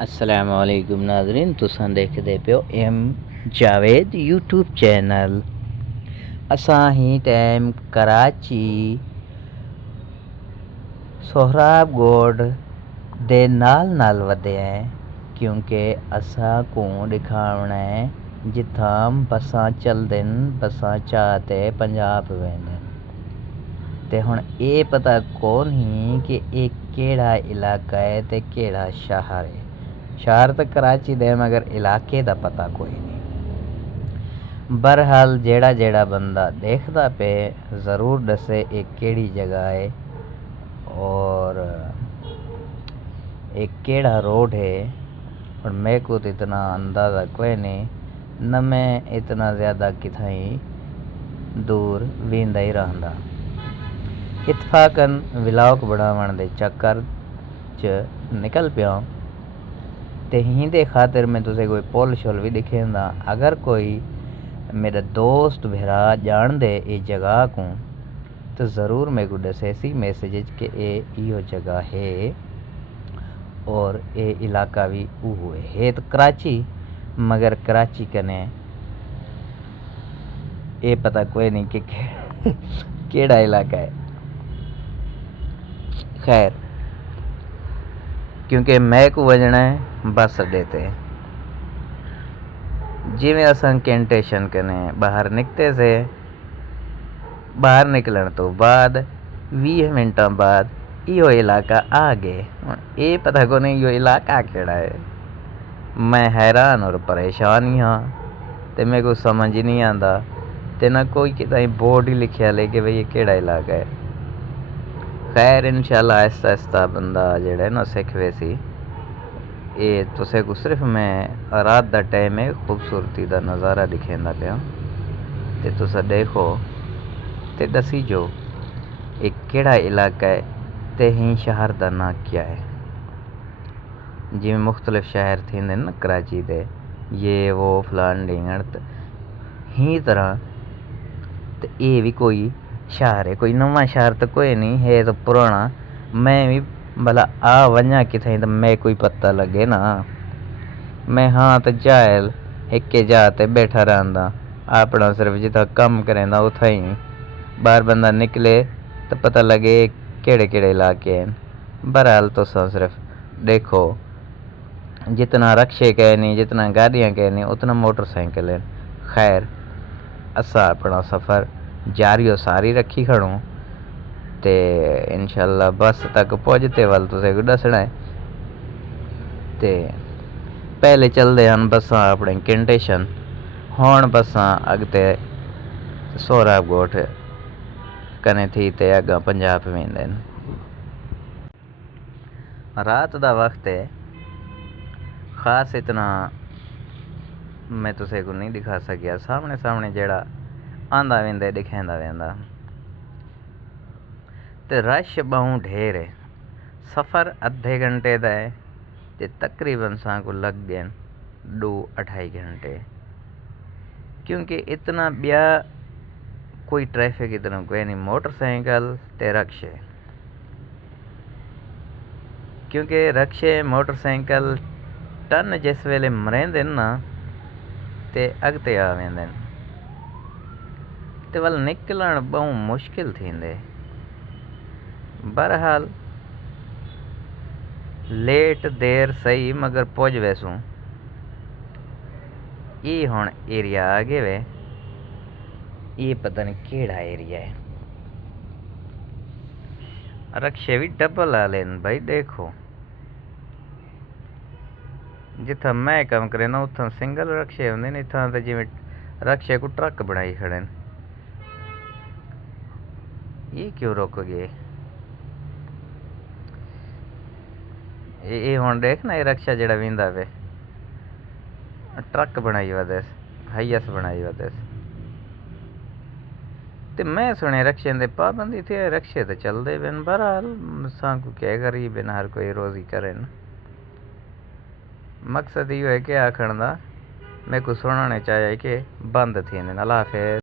अस्सलामुअलैकुम नाज़रीन, तुसां देखदे पियो एम जावेद यूट्यूब चैनल। असां ही टाइम कराची सोहराब गोड दे नाल वधे हैं, क्योंकि असां को दिखावना है जिथां बसां चलदन, बसां चाह ते पंजाब वेंदन। ते हुण ये पता कौन ही कि ये केड़ा इलाका है ते केड़ा शहर है। शहर तो कराची दे, मगर इलाके दा पता कोई नहीं। बहरहाल जेड़ा जेड़ा बंदा देखदा पे ज़रूर दसे एक केड़ी जगह है और एक केड़ा रोड है। और मेरे को तो इतना अंदाज़ा कोई नहीं, न मैं इतना ज़्यादा किथाई दूर वेंदा ही रहंदा। इत्फाकन व्लॉग बनावण दे चक्कर च निकल पिया ते हिंदे खातिर मैं तुसे कोई पुल शुल भी दिखेंदा। अगर कोई मेरा दोस्त भरा जान दे ये जगह को तो ज़रूर मेरे को दसेसी मैसेज कि यो जगह है और ये इलाका भी वो है तो कराची, मगर कराची कने ये पता कोई नहीं कि केड़ा इलाका है। खैर, क्योंकि मैं को वजना है बस अड्डे ते। जिमें असां कैंटेशन कने बाहर निकते से, बाहर निकलन तो बाद 20 मिनटा बाद यो इलाका आ गए। ये पता को नहीं यो इलाका केड़ा है। मैं हैरान और परेशान ही हाँ, ते मेरे को समझ ही नहीं आता ते ना कोई किता बोर्ड ही लिखिया ले कि भाई ये केड़ा इलाका है। खैर, इंशाल्लाह आहिस्ता आहिस्ता बंदा जेड़ा है ना सीख वैसी। ये तुसे को सिर्फ मैं रात दा टाइम है खूबसूरती दा नज़ारा दिखेंदा पिया ते तुसा देखो ते दसी जो एक केड़ा इलाका है ते ही शहर दा ना क्या है। जिमें मुख्तलिफ शहर थींदे ना कराची दे, ये वो फलान ढींगण ही तरह ते ये भी कोई शहर है। कोई नवा शहर तो कोई नहीं है, तो पुराना। मैं भी भला आ वञा किथे तो मैं कोई पता लगे ना। मैं हाँ तो जायल हिके जाते बैठा रहंदा अपना, सिर्फ जिथा कम करेंदा उथा ही। बाहर बंदा निकले तो पता लगे केड़े केड़े इलाके हैं। बहरहाल तो सिर्फ देखो, जितना रक्शे कहनी, जितना गाड़ियाँ कहनी, उतना मोटरसाइकिल है। खैर, असा अपना सफ़र जारी सारी रखी खड़ूँ ते इंशाल्लाह बस तक पहुँचते वाल तुसे को दसना है। ते पहले चलते हैं बसा अपने कैंटेशन, हुण बसा अगते सोहराब गोठ कने थी ते अगा पंजाब वेंदे। रात दा वक्त है, खास इतना मैं तुसे को नहीं दिखा सकिया। सामने सामने जेड़ा आंदा वेंदे दिखेंदा वेंदा ते रश बहु ढेर है। सफ़र अद्धे घंटे दा है ते तकरीबन सा को लग गए 2-2.5 घंटे, क्योंकि इतना ब्या कोई ट्रैफिक इतना कोई नहीं। मोटरसाइकिल ते रक्शे, क्योंकि रक्शे मोटरसाइकिल टन जिस वेले मरेंदे ना ते अगते आ वेंदे ते वल निकलण बहु मुश्किल थींदे। बहरहाल लेट देर सही, मगर पुज वैसूं। ये हुण एरिया आगे वे, ये पता नहीं केड़ा एरिया है। रक्शे भी डबल आले भाई। देखो, जिथा मैं काम करे ना उथा सिंगल रक्शे होंदे ने, इथा तो जिवें रक्शे को ट्रक बनाई खड़े। ये क्यों रुक गए? ये हुण देख ना, ये रक्षा जेड़ा वेंदा वे ट्रक बनाई वदेस, हाईएस बनाई वदेस। ते मैं सुने रक्शे दे पाबंदी थी, रक्शे तो चलदे बिन। बहरहाल साकू क्या गरीब बिन, हर कोई रोजी करे न। मकसद यो है कि आखण दा मेरे को सुनने चाहिए कि बंद थी। अल्लाह हाफिज़।